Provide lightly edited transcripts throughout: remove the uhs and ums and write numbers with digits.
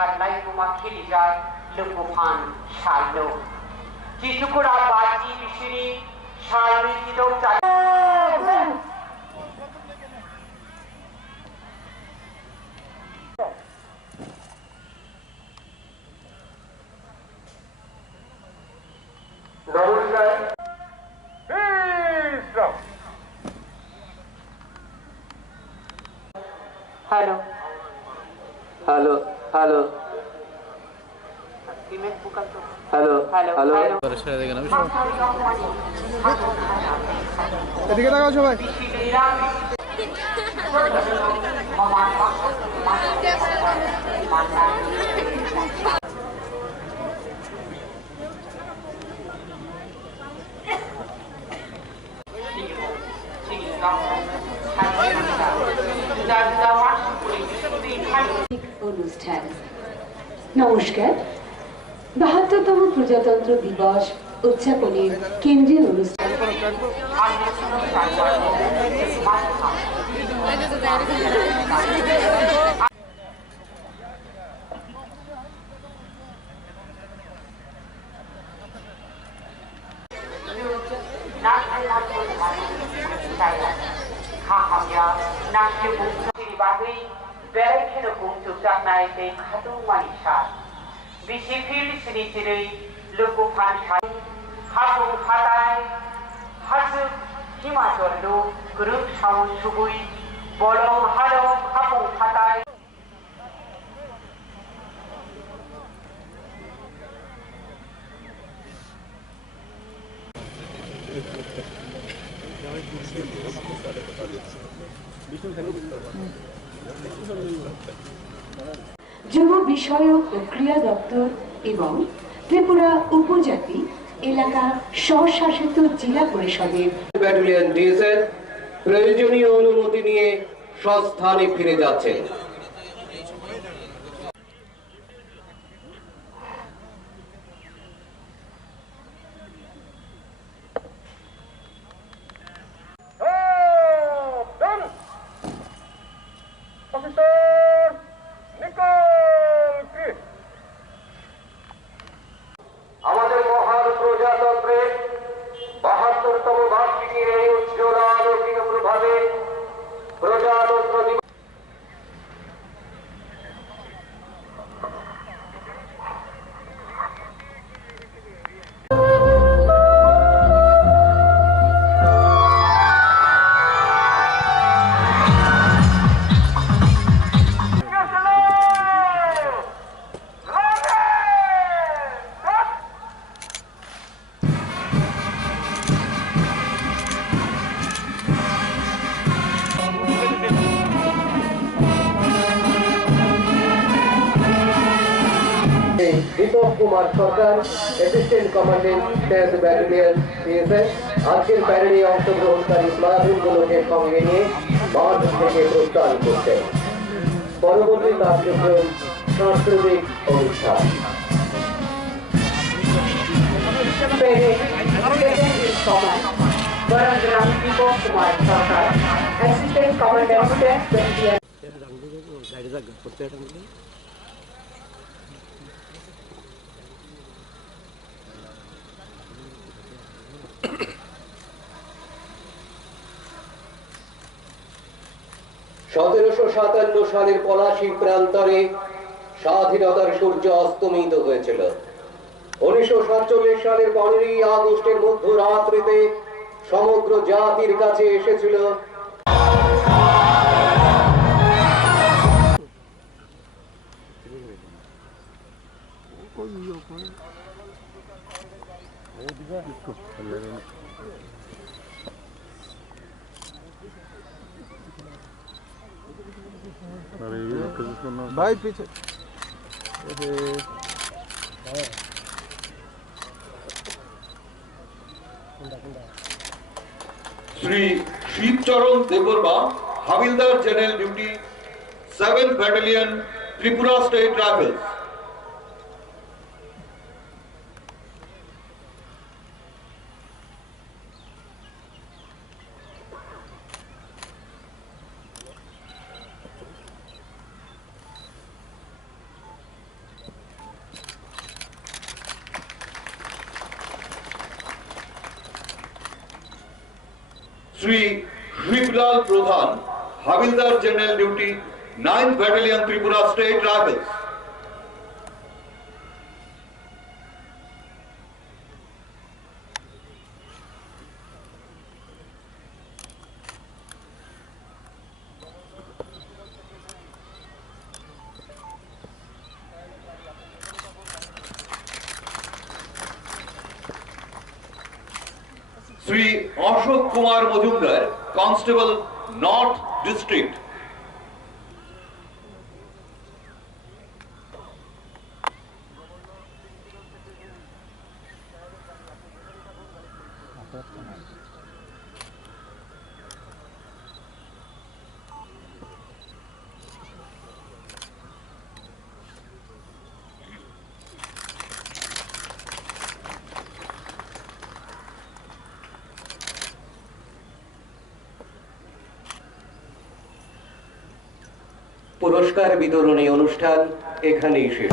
আর লাইকুমা খেলে যায় লোকফান শালো চিচুকুড়া বাজি বিশিনী শালরি চিদৌ নমস্কার। Hello hello hello hello hello এদিকে তাকাও সবাই। অনুষ্ঠান। নমস্কার। ৭২তম প্রজাতন্ত্র দিবস উদযাপনের কেন্দ্রীয় অনুষ্ঠান Bisifil sinitiri lukufan shai hasung hatai hasuk himachorlu group shaun subui bolong halong hapung hatai যুব বিষয়ক ও ক্রীড়া দপ্তর এবং ত্রিপুরা উপজাতি এলাকা স্বশাসিত জেলা পরিষদের ব্যাটালিয়ন ডিএসএন প্রয়োজনীয় অনুমতি নিয়ে স্বস্থানে ফিরে যাচ্ছে। আমাদের মহান প্রজাতন্ত্রের ৭২তম বার্ষিকীর এই উজ্জ্বল আলোকিত প্রভাবে প্রজাতন্ত্র দিবস Dipak Kumar Sarkar, assistant commandant 10th battalion DSN আজকের প্যারেডে অংশগ্রহণকারী প্লাটুনগুলোকে সঙ্গে নিয়ে মাঠ থেকে প্রস্থান করছেন। পরবর্তী কার্যক্রম সাংস্কৃতিক অনুষ্ঠান। Dipok Kumar Sarkar, Assistant Commandant 10th Battalion. সালের পলাশী প্রান্তরে স্বাধীনতার সূর্য অস্তমিত হয়েছিল। 1947 সালের 15ই আগস্টের মধ্যরাত্রিতে সমগ্র জাতির কাছে এসেছিল ভাই পিছে Shri Shibcharan Debbarma, havildar general duty, 7th battalion, Tripura state rifles. Sri Shribilal Pradhan, Havildar General Duty, 9th Battalion Tripura State Rifles. Sri Ashok Kumar Majumdar, Constable, North District. পুরস্কার বিতরণী অনুষ্ঠান এখানেই শেষ।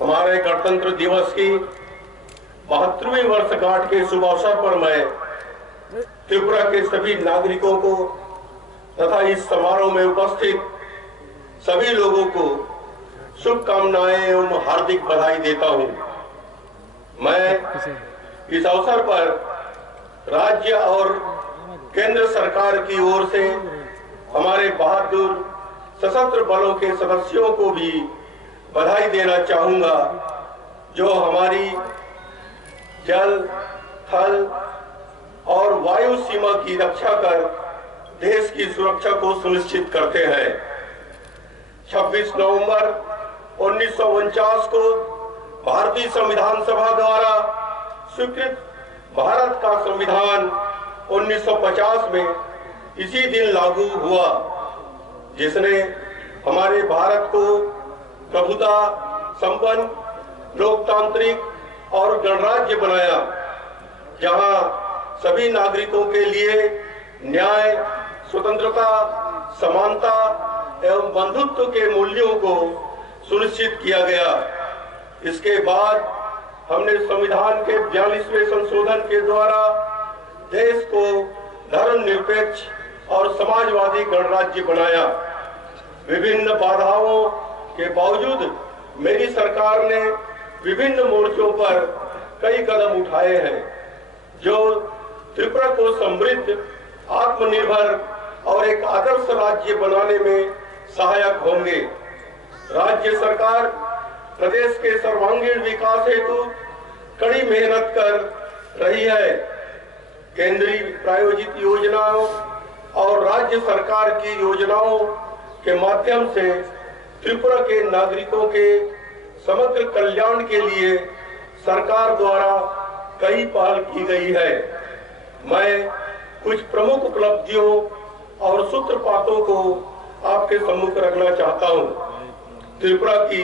हमारे गणतंत्र दिवस की 72वीं वर्षगांठ के शुभ अवसर पर मैं त्रिपुरा के सभी नागरिकों को तथा इस समारोह में उपस्थित सभी लोगों को शुभकामनाएं एवं हार्दिक बधाई देता हूं। मैं इस अवसर पर राज्य और केंद्र सरकार की ओर से हमारे बहादुर सशस्त्र बलों के सदस्यों को भी बधाई देना चाहूंगा, जो हमारी जल, थल और वायु सीमा की रक्षा कर देश की सुरक्षा को सुनिश्चित करते हैं। 26 नवंबर 1949 को भारतीय संविधान सभा द्वारा स्वीकृत भारत का संविधान 1950 में इसी दिन लागू हुआ, जिसने हमारे भारत को प्रभुता संपन्न, लोकतांत्रिक और गणराज्य बनाया, जहां सभी नागरिकों के लिए न्याय, स्वतंत्रता, समानता एवं बंधुत्व के मूल्यों को सुनिश्चित किया गया। इसके बाद हमने संविधान के 42वें संशोधन के द्वारा देश को धर्मनिरपेक्ष और समाजवादी गणराज्य बनाया। विभिन्न बाधाओं के बावजूद मेरी सरकार ने विभिन्न मोर्चों पर कई कदम उठाए हैं, जो त्रिपुरा को समृद्ध, आत्मनिर्भर और एक आदर्श राज्य बनाने में सहायक होंगे। राज्य सरकार प्रदेश के सर्वांगीण विकास हेतु कड़ी मेहनत कर रही है। केंद्रीय प्रायोजित योजनाओं और राज्य सरकार की योजनाओं के माध्यम से त्रिपुरा के नागरिकों के समग्र कल्याण के लिए सरकार द्वारा कई पहल की गई है। मैं कुछ प्रमुख उपलब्धियों और सूत्रपातों को आपके सम्मुख रखना चाहता हूं। त्रिपुरा की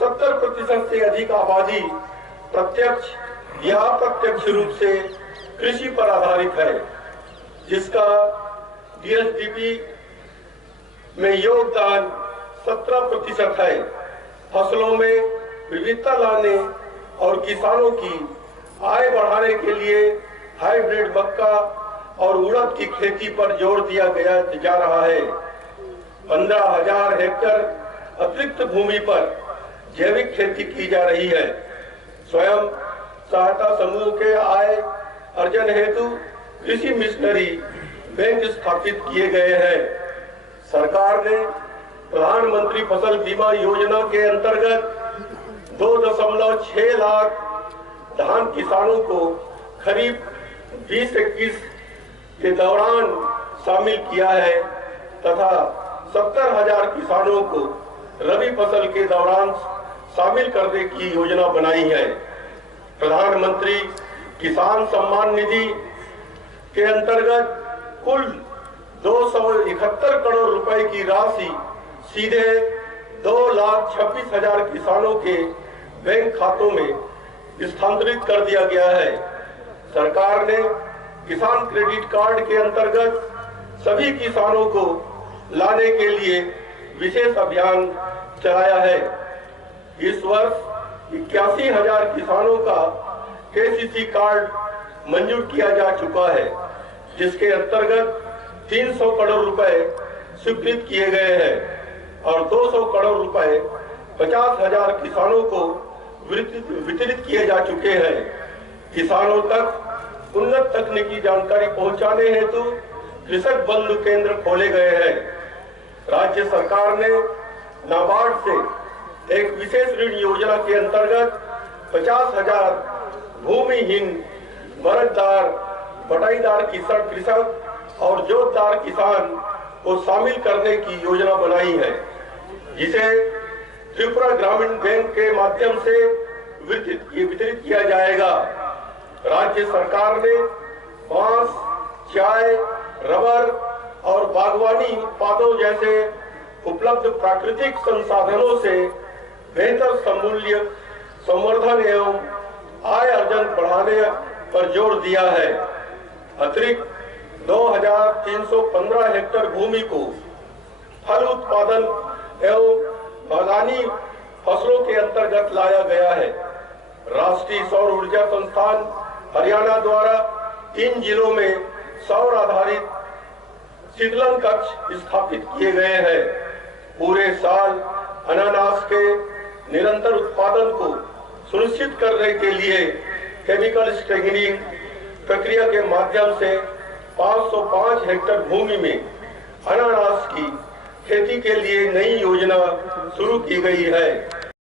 70% से अधिक आबादी प्रत्यक्ष या अप्रत्यक्ष रूप से कृषि पर आधारित है, जिसका जीएसडीपी में योगदान 17% है। फसलों में विविधता लाने और किसानों की आय बढ़ाने के लिए हाइब्रिड मक्का और उड़द की खेती पर जोर दिया जा रहा है। 15,000 हेक्टेयर अतिरिक्त भूमि पर जैविक खेती की जा रही है। स्वयं सहायता समूह के आय अर्जन हेतु कृषि मिशनरी बैंक स्थापित किए गए हैं। सरकार ने प्रधानमंत्री फसल बीमा योजना के अंतर्गत 2.6 लाख धान किसानों को खरीफ 2021 के दौरान शामिल किया है तथा 70,000 किसानों को रबी फसल के दौरान शामिल करने की योजना बनाई है। प्रधानमंत्री किसान सम्मान निधि के अंतर्गत कुल 271 करोड़ रुपए की राशि सीधे 2,26,000 किसानों के बैंक खातों में स्थानांतरित कर दिया गया है। सरकार ने किसान क्रेडिट कार्ड के अंतर्गत सभी किसानों को लाने के लिए विशेष अभियान चलाया है। इस वर्ष 81,000 किसानों का केसीसी कार्ड मंजूर किया जा चुका है, जिसके अंतर्गत 300 करोड़ रुपए स्वीकृत किए गए हैं और 200 करोड़ रुपए 50,000 किसानों को वितरित किए जा चुके हैं। किसानों तक उन्नत तकनीकी जानकारी पहुंचाने हेतु कृषक बंधु केंद्र खोले गए हैं। राज्य सरकार ने नाबार्ड से एक विशेष ऋण योजना के अंतर्गत 50,000 भूमिहीन बरतदार बटाईदार कृषक और जोतदार किसान को शामिल करने की योजना बनाई है, जिसे त्रिपुरा ग्रामीण बैंक के माध्यम से वितरित किया जाएगा। राज्य सरकार ने बांस, चाय, रबर और बागवानी उत्पादों जैसे उपलब्ध प्राकृतिक संसाधनों से बेहतर समूल्य संवर्धन एवं आय अर्जन बढ़ाने पर जोर दिया है। अतिरिक्त 2,315 हेक्टेयर भूमि को फल उत्पादन एवं बागानी फसलों के अंतर्गत लाया गया है। राष्ट्रीय सौर ऊर्जा संस्थान हरियाणा द्वारा 3 जिलों में सौर आधारित शीतलन कक्ष स्थापित किए गए हैं। पूरे साल अनानास के निरंतर उत्पादन को सुनिश्चित करने के लिए केमिकल स्टैगिंग प्रक्रिया के माध्यम से 505 हेक्टेयर भूमि में अनानास की खेती के लिए नई योजना शुरू की गई है।